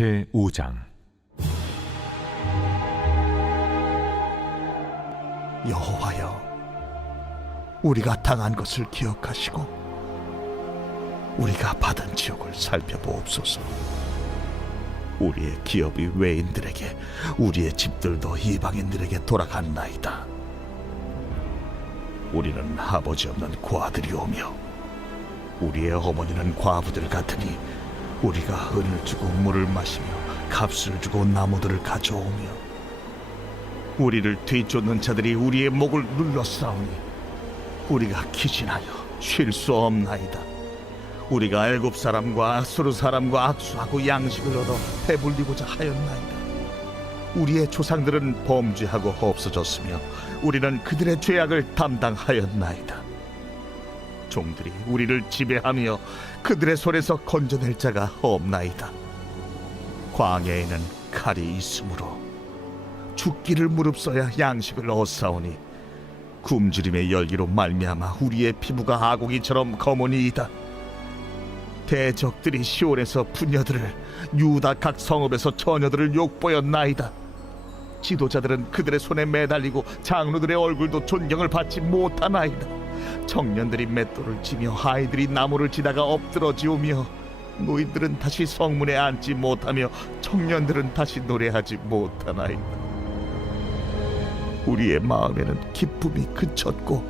제5장. 여호와여, 우리가 당한 것을 기억하시고 우리가 받은 지옥을 살펴보옵소서. 우리의 기업이 외인들에게, 우리의 집들도 이방인들에게 돌아갔나이다. 우리는 아버지 없는 고아들이오며 우리의 어머니는 과부들 같으니 우리가 은을 주고 물을 마시며 값을 주고 나무들을 가져오며 우리를 뒤쫓는 자들이 우리의 목을 눌러싸우니 우리가 기진하여 쉴 수 없나이다. 우리가 애굽 사람과 아수르 사람과 악수하고 양식을 얻어 배불리고자 하였나이다. 우리의 조상들은 범죄하고 없어졌으며 우리는 그들의 죄악을 담당하였나이다. 종들이 우리를 지배하며 그들의 손에서 건져낼 자가 없나이다. 광야에는 칼이 있으므로 죽기를 무릅써야 양식을 얻사오니 굶주림의 열기로 말미암아 우리의 피부가 아고기처럼 검으니이다. 대적들이 시온에서 부녀들을, 유다 각 성읍에서 처녀들을 욕보였나이다. 지도자들은 그들의 손에 매달리고 장로들의 얼굴도 존경을 받지 못하나이다. 청년들이 맷돌을 치며 아이들이 나무를 치다가 엎드러지오며 노인들은 다시 성문에 앉지 못하며 청년들은 다시 노래하지 못하나이다. 우리의 마음에는 기쁨이 그쳤고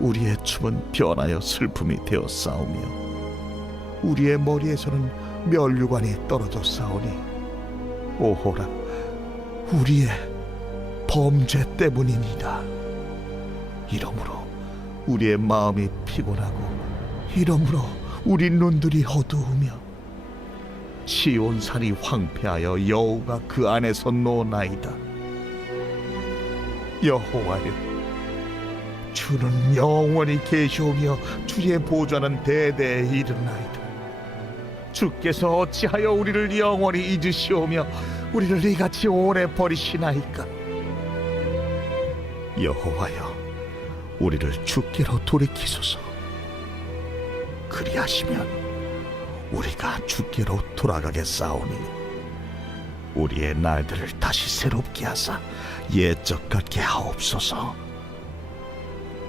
우리의 춤은 변하여 슬픔이 되어 싸우며 우리의 머리에서는 면류관이 떨어져 싸우니 오호라, 우리의 범죄 때문이니이다. 이러므로 우리의 마음이 피곤하고 이러므로 우리 눈들이 어두우며 시온산이 황폐하여 여호가 그 안에서 노나이다. 여호와여, 주는 영원히 계시오며 주의 보좌는 대대에 이르나이다. 주께서 어찌하여 우리를 영원히 잊으시오며 우리를 이같이 오래 버리시나이까. 여호와여, 우리를 주께로 돌이키소서. 그리하시면 우리가 주께로 돌아가겠사오니 우리의 날들을 다시 새롭게 하사 옛적 같게 하옵소서.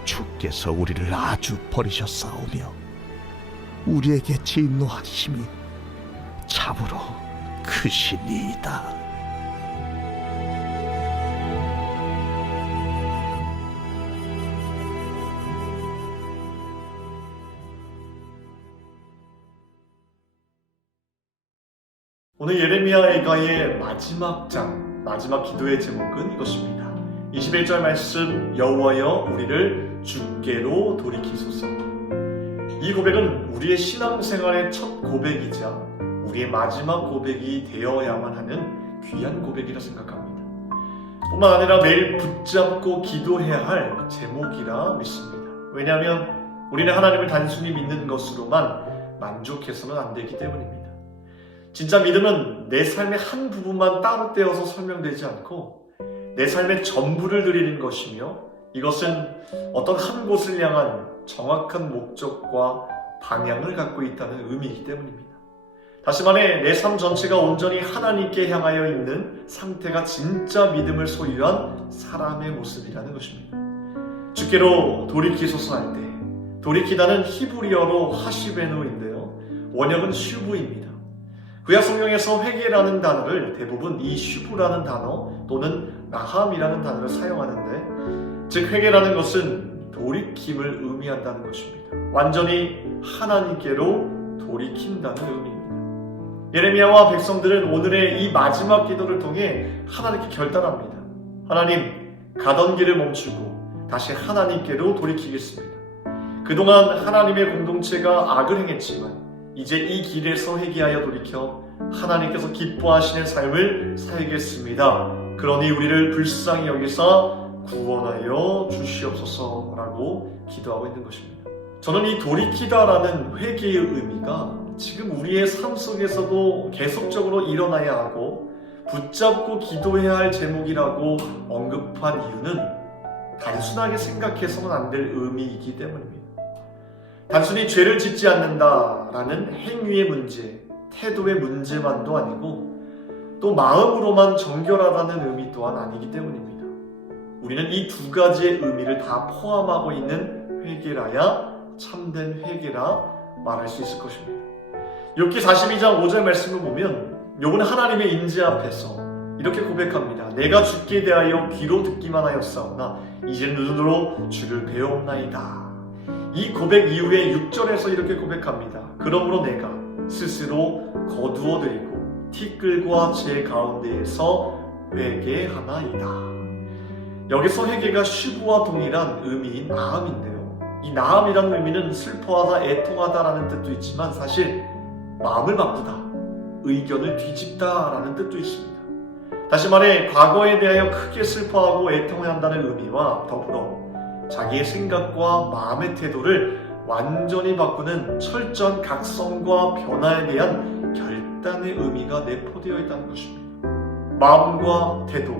주께서 우리를 아주 버리셨사오며 우리에게 진노하심이 참으로 크시니이다. 오늘 예레미야의 마지막 장, 마지막 기도의 제목은 이것입니다. 21절 말씀, 여호와여 우리를 주께로 돌이키소서. 이 고백은 우리의 신앙생활의 첫 고백이자 우리의 마지막 고백이 되어야만 하는 귀한 고백이라 생각합니다. 뿐만 아니라 매일 붙잡고 기도해야 할 제목이라 믿습니다. 왜냐하면 우리는 하나님을 단순히 믿는 것으로만 만족해서는 안 되기 때문입니다. 진짜 믿음은 내 삶의 한 부분만 따로 떼어서 설명되지 않고 내 삶의 전부를 드리는 것이며 이것은 어떤 한 곳을 향한 정확한 목적과 방향을 갖고 있다는 의미이기 때문입니다. 다시 말해 내 삶 전체가 온전히 하나님께 향하여 있는 상태가 진짜 믿음을 소유한 사람의 모습이라는 것입니다. 주께로 돌이키소서 할 때 돌이키다는 히브리어로 하시베노인데요, 원형은 슈브입니다. 구약 성경에서 회개라는 단어를 대부분 이 슈브라는 단어 또는 나함이라는 단어를 사용하는데, 즉 회개라는 것은 돌이킴을 의미한다는 것입니다. 완전히 하나님께로 돌이킨다는 의미입니다. 예레미야와 백성들은 오늘의 이 마지막 기도를 통해 하나님께 결단합니다. 하나님, 가던 길을 멈추고 다시 하나님께로 돌이키겠습니다. 그동안 하나님의 공동체가 악을 행했지만 이제 이 길에서 회개하여 돌이켜 하나님께서 기뻐하시는 삶을 살겠습니다. 그러니 우리를 불쌍히 여기사 구원하여 주시옵소서라고 기도하고 있는 것입니다. 저는 이 돌이키다라는 회개의 의미가 지금 우리의 삶 속에서도 계속적으로 일어나야 하고 붙잡고 기도해야 할 제목이라고 언급한 이유는 단순하게 생각해서는 안 될 의미이기 때문입니다. 단순히 죄를 짓지 않는다라는 행위의 문제, 태도의 문제만도 아니고 또 마음으로만 정결하다는 의미 또한 아니기 때문입니다. 우리는 이 두 가지의 의미를 다 포함하고 있는 회개라야 참된 회개라 말할 수 있을 것입니다. 욥기 42장 5절 말씀을 보면 욥은 하나님의 임재 앞에서 이렇게 고백합니다. 내가 주께 대하여 귀로 듣기만 하였사오나 이제 눈으로 주를 배웠나이다. 이 고백 이후에 6절에서 이렇게 고백합니다. 그러므로 내가 스스로 거두어드리고 티끌과 제 가운데에서 회개하나이다. 여기서 회개가 쉬부와 동일한 의미인 나음인데요. 이 나음이라는 의미는 슬퍼하다, 애통하다라는 뜻도 있지만 사실 마음을 바꾸다, 의견을 뒤집다라는 뜻도 있습니다. 다시 말해 과거에 대하여 크게 슬퍼하고 애통한다는 의미와 더불어 자기의 생각과 마음의 태도를 완전히 바꾸는 철저한 각성과 변화에 대한 결단의 의미가 내포되어 있다는 것입니다. 마음과 태도,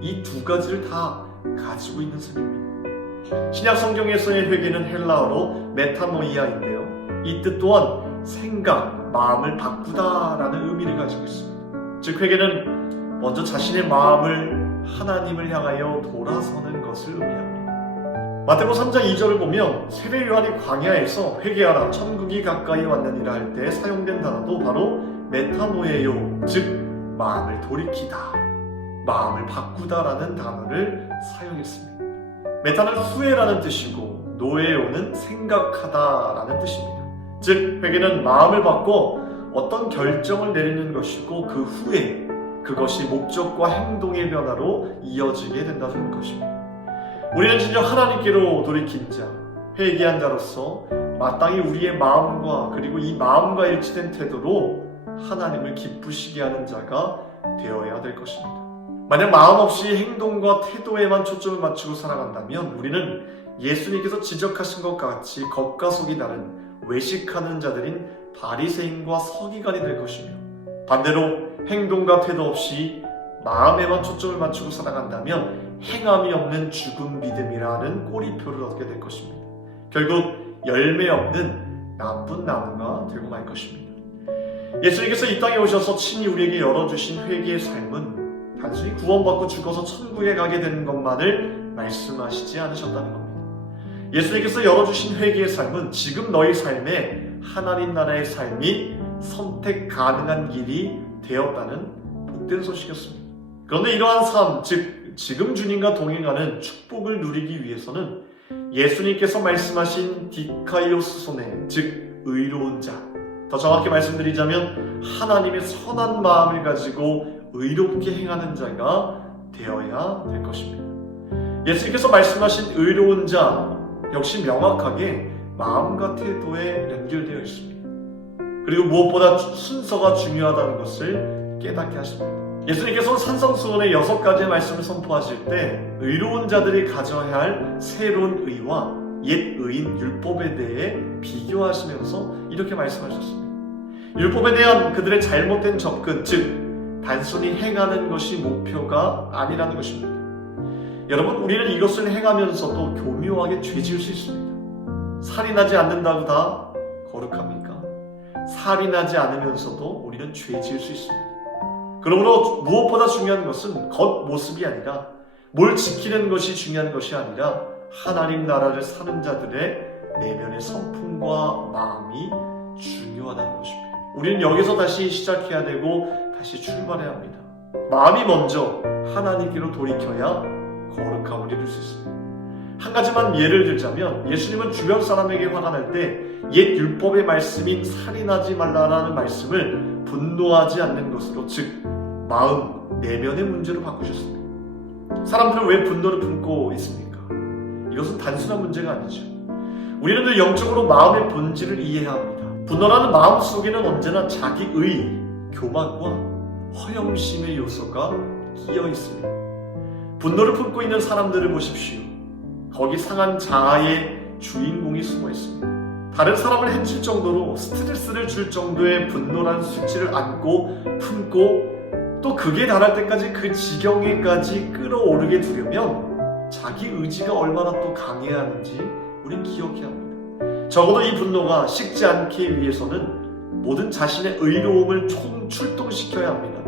이 두 가지를 다 가지고 있는 셈입니다. 신약 성경에서의 회개는 헬라어로 메타노이아인데요. 이 뜻 또한 생각, 마음을 바꾸다라는 의미를 가지고 있습니다. 즉 회개는 먼저 자신의 마음을 하나님을 향하여 돌아서는 것을 의미합니다. 마태복음 3장 2절을 보면 세례 요한이 광야에서 회개하라 천국이 가까이 왔느니라 할 때 사용된 단어도 바로 메타노예요, 즉 마음을 돌이키다, 마음을 바꾸다라는 단어를 사용했습니다. 메타는 후회라는 뜻이고 노예요는 생각하다라는 뜻입니다. 즉 회개는 마음을 바꿔 어떤 결정을 내리는 것이고 그 후에 그것이 목적과 행동의 변화로 이어지게 된다는 것입니다. 우리는 진정 하나님께로 돌이킨 자, 회개한 자로서 마땅히 우리의 마음과 그리고 이 마음과 일치된 태도로 하나님을 기쁘시게 하는 자가 되어야 될 것입니다. 만약 마음 없이 행동과 태도에만 초점을 맞추고 살아간다면 우리는 예수님께서 지적하신 것 같이 겉과 속이 다른 외식하는 자들인 바리새인과 서기관이 될 것이며 반대로 행동과 태도 없이 마음에만 초점을 맞추고 살아간다면 행함이 없는 죽은 믿음이라는 꼬리표를 얻게 될 것입니다. 결국 열매 없는 나쁜 나무가 되고 말 것입니다. 예수님께서 이 땅에 오셔서 친히 우리에게 열어주신 회개의 삶은 단순히 구원받고 죽어서 천국에 가게 되는 것만을 말씀하시지 않으셨다는 겁니다. 예수님께서 열어주신 회개의 삶은 지금 너희 삶에 하나님 나라의 삶이 선택 가능한 길이 되었다는 복된 소식이었습니다. 그런데 이러한 삶, 즉 지금 주님과 동행하는 축복을 누리기 위해서는 예수님께서 말씀하신 디카이오스소네, 즉 의로운 자, 더 정확히 말씀드리자면 하나님의 선한 마음을 가지고 의롭게 행하는 자가 되어야 될 것입니다. 예수님께서 말씀하신 의로운 자 역시 명확하게 마음과 태도에 연결되어 있습니다. 그리고 무엇보다 순서가 중요하다는 것을 깨닫게 하십니다. 예수님께서는 산성수훈의 6가지의 말씀을 선포하실 때 의로운 자들이 가져야 할 새로운 의와 옛 의인 율법에 대해 비교하시면서 이렇게 말씀하셨습니다. 율법에 대한 그들의 잘못된 접근, 즉 단순히 행하는 것이 목표가 아니라는 것입니다. 여러분, 우리는 이것을 행하면서도 교묘하게 죄지을 수 있습니다. 살인하지 않는다고 다 거룩합니까? 살인하지 않으면서도 우리는 죄지을 수 있습니다. 그러므로 무엇보다 중요한 것은 겉모습이 아니라 뭘 지키는 것이 중요한 것이 아니라 하나님 나라를 사는 자들의 내면의 성품과 마음이 중요하다는 것입니다. 우리는 여기서 다시 시작해야 되고 다시 출발해야 합니다. 마음이 먼저 하나님께로 돌이켜야 거룩함을 이룰 수 있습니다. 한 가지만 예를 들자면 예수님은 주변 사람에게 화가 날 때 옛 율법의 말씀인 살인하지 말라라는 말씀을 분노하지 않는 것으로, 즉 마음, 내면의 문제로 바꾸셨습니다. 사람들은 왜 분노를 품고 있습니까? 이것은 단순한 문제가 아니죠. 우리는 늘 영적으로 마음의 본질을 이해해야 합니다. 분노라는 마음 속에는 언제나 자기의, 교만과 허영심의 요소가 끼어 있습니다. 분노를 품고 있는 사람들을 보십시오. 거기 상한 자아의 주인공이 숨어 있습니다. 다른 사람을 해칠 정도로 스트레스를 줄 정도의 분노라는 수치를 안고 품고 또 극에 달할 때까지 그 지경에까지 끌어오르게 두려면 자기 의지가 얼마나 또 강해야 하는지 우린 기억해야 합니다. 적어도 이 분노가 식지 않기 위해서는 모든 자신의 의로움을 출동시켜야 합니다.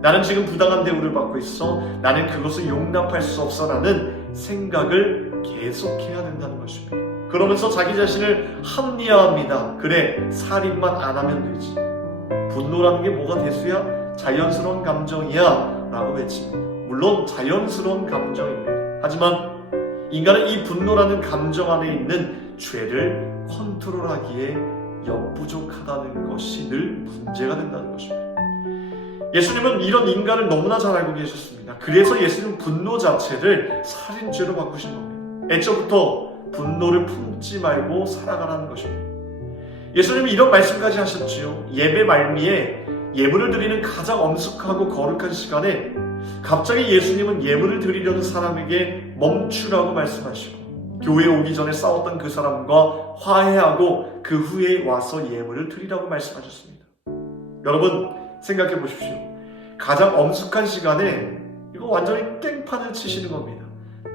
나는 지금 부당한 대우를 받고 있어. 나는 그것을 용납할 수 없어. 라는 생각을 계속해야 된다는 것입니다. 그러면서 자기 자신을 합리화합니다. 그래, 살인만 안 하면 되지. 분노라는 게 뭐가 대수야? 자연스러운 감정이야 라고 외칩니다. 물론 자연스러운 감정입니다. 하지만 인간은 이 분노라는 감정 안에 있는 죄를 컨트롤하기에 역부족하다는 것이 늘 문제가 된다는 것입니다. 예수님은 이런 인간을 너무나 잘 알고 계셨습니다. 그래서 예수님은 분노 자체를 살인죄로 바꾸신 겁니다. 애초부터 분노를 품지 말고 살아가라는 것입니다. 예수님은 이런 말씀까지 하셨지요. 예배 말미에 예물을 드리는 가장 엄숙하고 거룩한 시간에 갑자기 예수님은 예물을 드리려는 사람에게 멈추라고 말씀하시고 교회에 오기 전에 싸웠던 그 사람과 화해하고 그 후에 와서 예물을 드리라고 말씀하셨습니다. 여러분 생각해 보십시오. 가장 엄숙한 시간에 이거 완전히 땡판을 치시는 겁니다.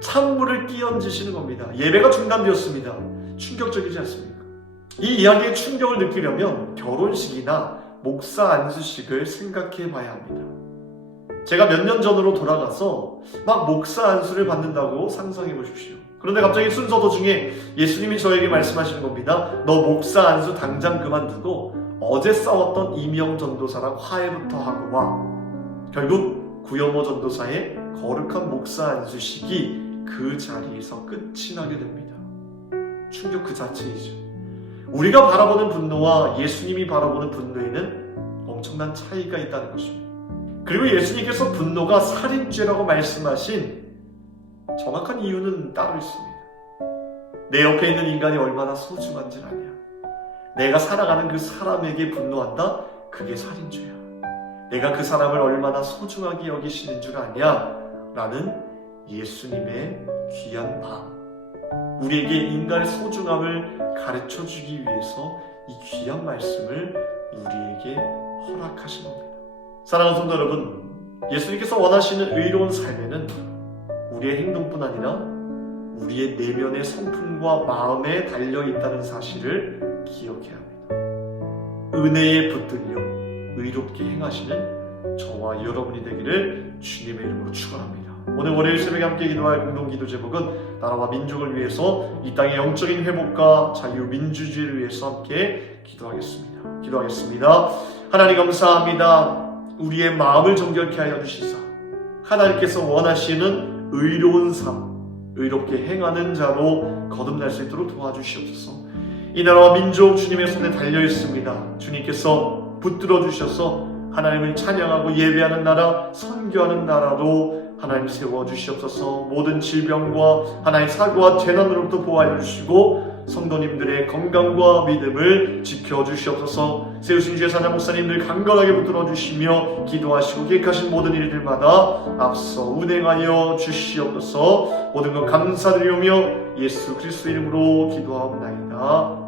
찬물을 끼얹으시는 겁니다. 예배가 중단되었습니다. 충격적이지 않습니까? 이 이야기의 충격을 느끼려면 결혼식이나 목사 안수식을 생각해 봐야 합니다. 제가 몇 년 전으로 돌아가서 막 목사 안수를 받는다고 상상해 보십시오. 그런데 갑자기 순서 도중에 예수님이 저에게 말씀하시는 겁니다. 너 목사 안수 당장 그만두고 어제 싸웠던 이명 전도사랑 화해부터 하고 와. 결국 구여모 전도사의 거룩한 목사 안수식이 그 자리에서 끝이 나게 됩니다. 충격 그 자체이죠. 우리가 바라보는 분노와 예수님이 바라보는 분노에는 엄청난 차이가 있다는 것입니다. 그리고 예수님께서 분노가 살인죄라고 말씀하신 정확한 이유는 따로 있습니다. 내 옆에 있는 인간이 얼마나 소중한지 아냐. 내가 살아가는 그 사람에게 분노한다? 그게 살인죄야. 내가 그 사람을 얼마나 소중하게 여기시는 줄 아냐? 라는 예수님의 귀한 마음. 우리에게 인간의 소중함을 가르쳐주기 위해서 이 귀한 말씀을 우리에게 허락하신 겁니다. 사랑하는 성도 여러분, 예수님께서 원하시는 의로운 삶에는 우리의 행동뿐 아니라 우리의 내면의 성품과 마음에 달려있다는 사실을 기억해야 합니다. 은혜에 붙들려 의롭게 행하시는 저와 여러분이 되기를 주님의 이름으로 축원합니다. 오늘 월요일 새벽에 함께 기도할 공동기도 제목은 나라와 민족을 위해서 이 땅의 영적인 회복과 자유 민주주의를 위해서 함께 기도하겠습니다. 하나님 감사합니다. 우리의 마음을 정결케 하여 주시사 하나님께서 원하시는 의로운 삶, 의롭게 행하는 자로 거듭날 수 있도록 도와주시옵소서. 이 나라와 민족 주님의 손에 달려있습니다. 주님께서 붙들어 주셔서 하나님을 찬양하고 예배하는 나라, 선교하는 나라로 하나님 세워주시옵소서. 모든 질병과 하나님 사고와 재난으로부터 보호하여 주시고 성도님들의 건강과 믿음을 지켜주시옵소서. 세우신 주의 사장 목사님들 강건하게 붙들어 주시며 기도하시고 계획하신 모든 일들마다 앞서 운행하여 주시옵소서. 모든 것 감사드리오며 예수 그리스도 이름으로 기도하옵나이다.